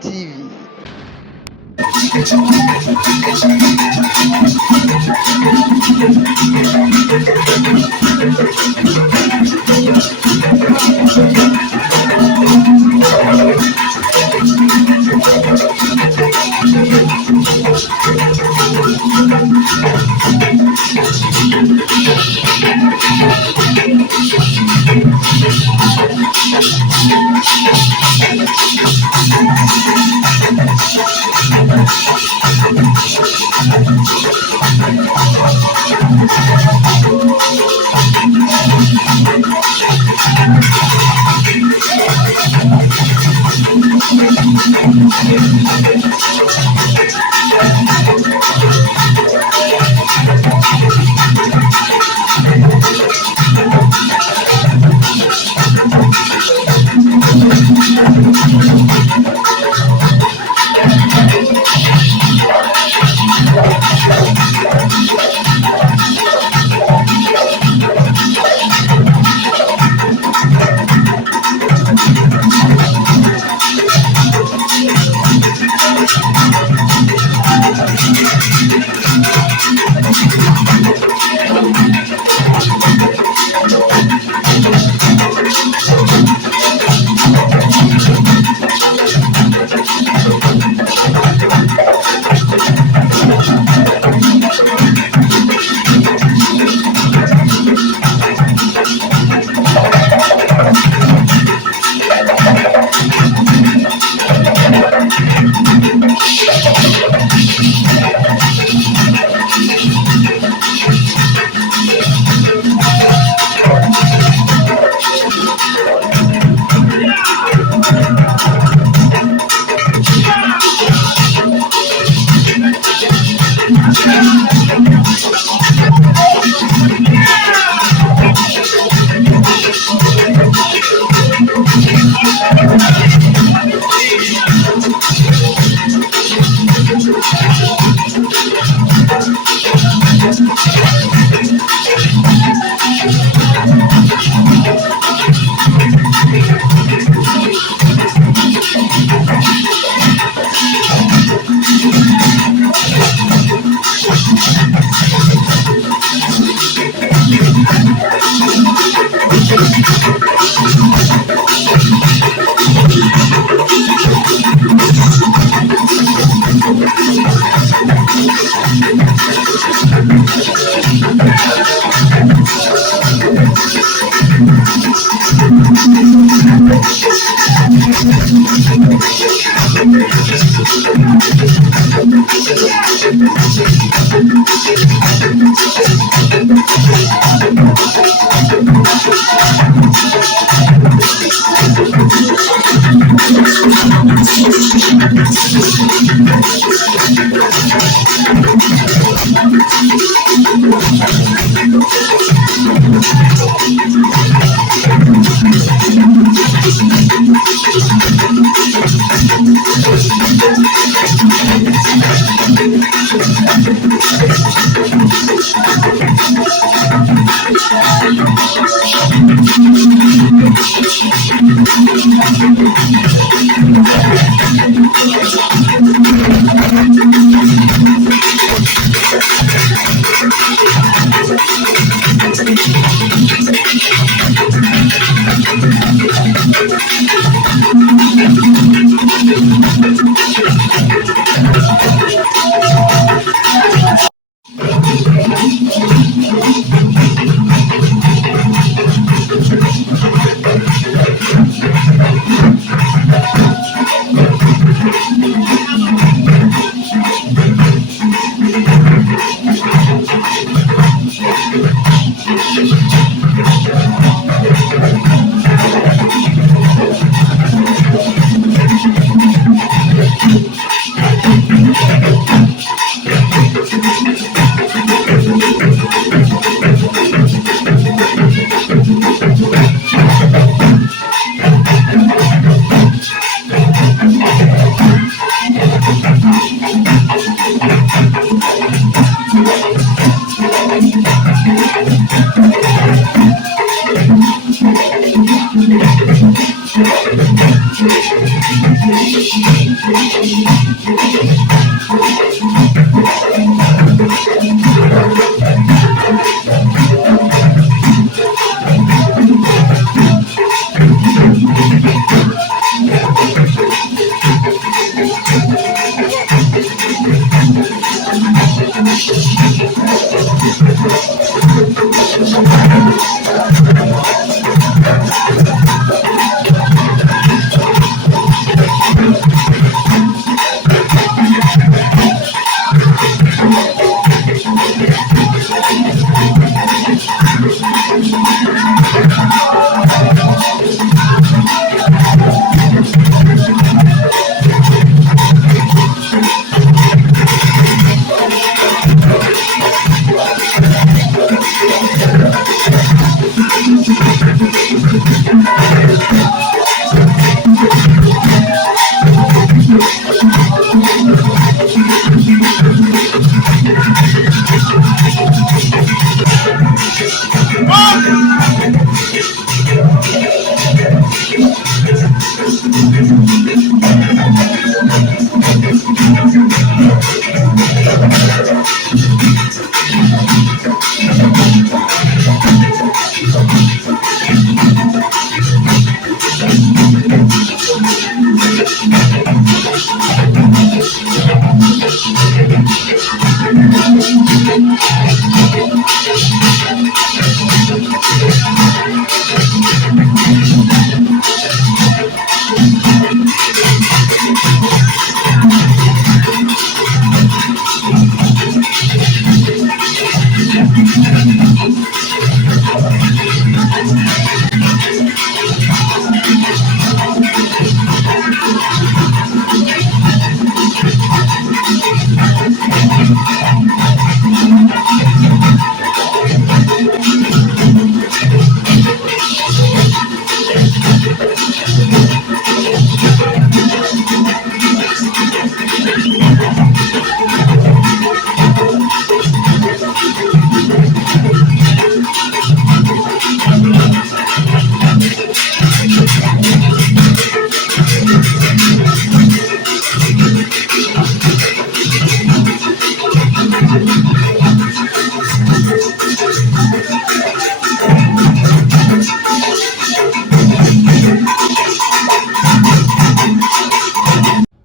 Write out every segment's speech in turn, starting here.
TV.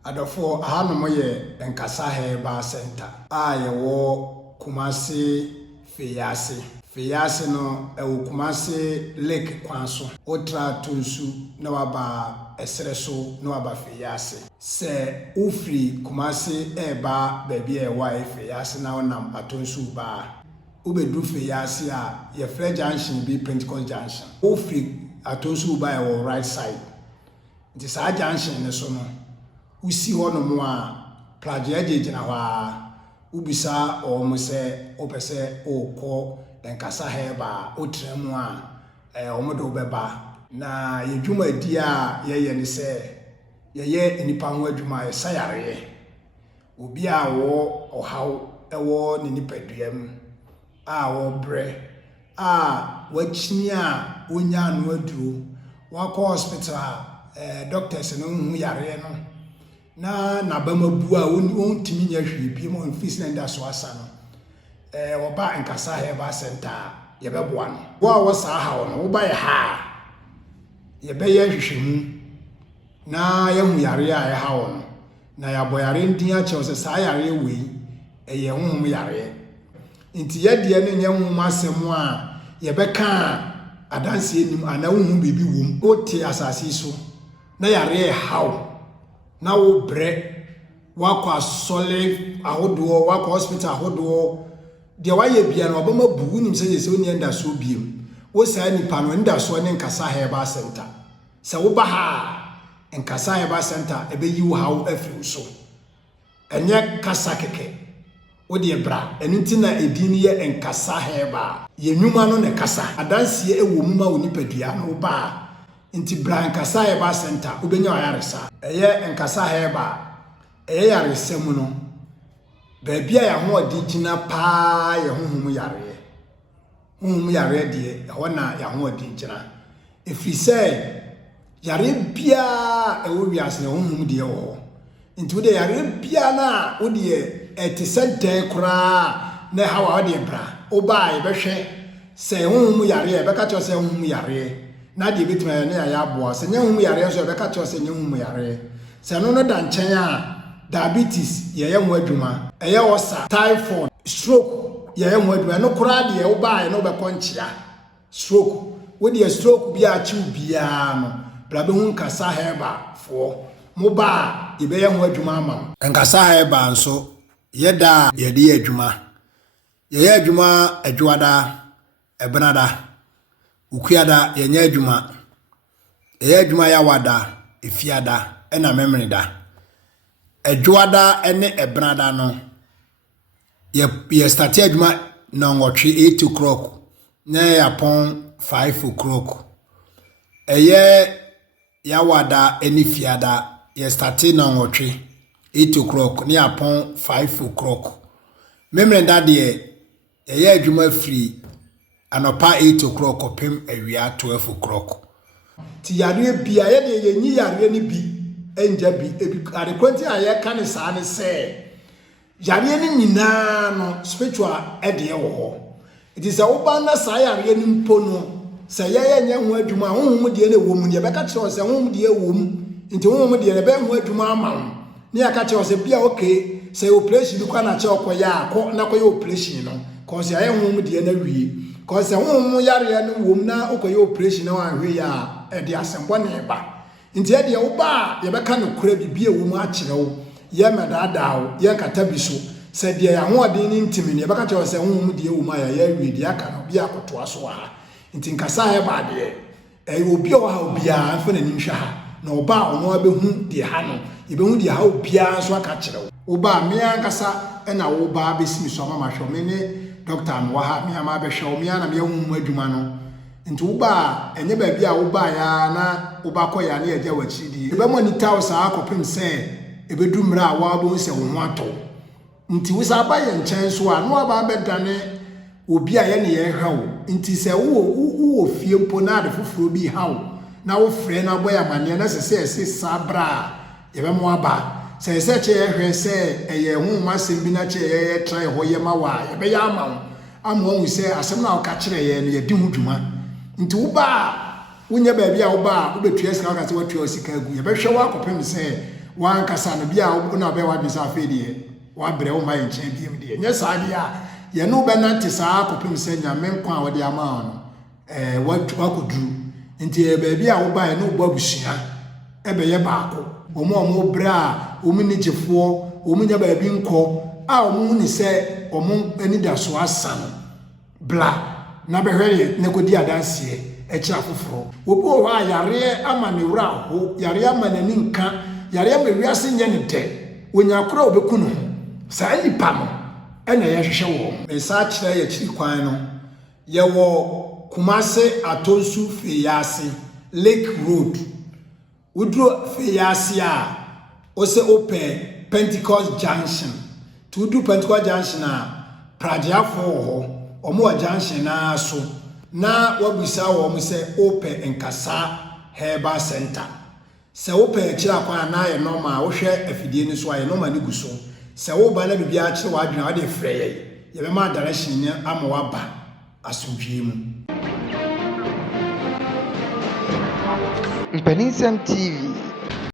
Adofo ahanom ye Nkasahema Center a yewo Kumasi Feyase no ewo Kumasi Lake kwanso otra tonsu na waba esreso na waba Feyase se ufri Kumasi eba baby ewa Feyase na onam atonsu ba ubedu Feyase a ye Free Junction bi Pentecost Junction ufri atonsu ba ewo right side nti sa junction ne so no usi hono mo a plaje Agyei na wa ubisa o mo se opese okọ Nkasahema otremu a o mo do beba na yedwuma di a ye ne se ye nipa ho adwuma ye sayare obi a wo ohaw ewo ne nipaduam a wo bre a wachini a onya no aduro wakọ hospital doctors no hu yare no na bamabu a wontimi nya hwe bi mo mfisi na nda so asa no oba Nkasahema Center ye beboa no wo a wo sa ha no wo ba ye ha ye be ye hwehwemu na ye hu yare a ye ha wo no na ya boyare ndin a chew se sa yare we ye honhom yare nti ye de ne nya honhom asem a ye beka adanse enim ana honhom bibi wom oti asase so na yare hawo na wo bre wakọ asole ahodo wakọ hospital ahodo de waye bia na obama bugu nim se oni enda so biem wo sa nipa no enda so ne Nkasahema Center se wo ba ha Nkasahema Center ebe yi wo hawo afiri so enye kasa keke wo de bra enunti na edini ye Nkasahema ye nwuma no ne kasa adanse ewo mu ma oni padua no ba nti bra Nkasahema Center ubenya ayaresa eye Nkasahema eye yaresem no baabi a ya ho odi gina pa ye honhom yare de ho na ya ho odi gina efiri se yare bia ewo wiase honhom de wo nti wo de yare bia na wo de etise den kura na ha wa de bra wo ba e behwe se honhom yare e beka cho se honhom yare na de bituma na ya aboa se nyehom yare so e beka cho se nyehom yare se no no da nchen a diabetes ye mo adwuma eye osa typhoid stroke ye mo adwuma no kura de wo ba e no be konchia stroke wo de stroke bia chi bia no bra be hu nkasa heba fo mo ba ye be ye ho adwuma ama nkasa heba nso ye da ye de adwuma ye adwuma adwada ebenada ukuada ye nya adwuma ye adwuma ya wada efiada ena memreda adwada ene ebenada no ye start adwuma na ngotwe 8 o'clock na ya pon 5 o'clock eye ya wada eni fiada ye start na ngotwe 8 o'clock na ya pon 5 o'clock memreda de ye adwuma free anopa 8 o'clock opem awia 12 o'clock ti yare bia ye de ye nyi yare ni bi enja bi adekwenti aye kan sa ne se yare ni nyina no spiritual ede wo ho it is a oba na sa yare ni mpo no se ye nya ho adwuma honhom de na wo mu ne be ka kire se honhom de wo mu nti honhom de na be ho adwuma ama ne aka kire se bia okay se operation bi kwa na che okoya akọ na koya operation no ko se aye honhom de na wie ko se honhom yare no wo mu na okoya operation na wan hwe ya e de asembo ne ba nti e de wo ba ye be ka no kura bibie wo mu a kire wo ye medadawo ye kata bi so se de ya ho ade ni ntimi ne be ka kire se honhom de wo mu ya ya wie de aka no bi akoto aso ha nti nkasa he ba de e obi o ha obi a fa na nim hwa ha na oba ono abehu de ha no ye behu de ha obi a so aka kire wo oba me ankasa e na wo ba besimi so mama hwo me ne doctor amwa ha me ama be hwo me na me hu adwuma no nti wo ba enye ba bi a wo ba ya na wo ba koya na eja wachidi e be mo ni tawo sa akopem se e be du mra wa bo se wo ho ato nti wo sa ba ye nchen so a no aba be dane obi a ye ne ye hwa wo nti se wo fie mpo na ade foforo bi ha wo na wo frɛ na boya mane na se sabra ye be mo aba se che ye hwe se eye hu masem bi na che ye try ho ye ma wa ye be ya ama wo ama wo se asem na wo ka kire ye no ye di hu dwuma nti wo ba wonya ba bia wo ba wo betua sika ka se watua sika agu ye be hwe wa kopem se wan kasa na bia wo na be wa bi sa fe de wa bre wo ma ye nche bi em de nya sa dia ye no be na tisa kopem se nya menkwa wo de ama no wakoduru nti e ba bia wo ba ye no bo abusua e be ye baako omo bra omo ni jefo omo nya ba bi nko a omo ni se omo ani da so asan bla na be hwere ne kodi adanse e kira foforo obi o ha yare ama ne wura ho yare ama ne nka yare ama wiase nya ne de onya kora obeku no sa nipa no e na ye hwehwe wo e sa kira ye kiri kwan no ye wo Kumase Atonsu Feyase Lake Road udro Feyase a ose open Pentecost Junction to do Pentecost Junction a prajiafo ho omo junction na so na wabisa wo mo se open nkasa Herbal Center se open kira kwa na ye normal wo hwe afidie ni so aye normal ni guso se wo ba na bibia kire wa adwena wo de frɛ ye be ma direction ni ama wa ba asomdwie mu Mpaninsem TV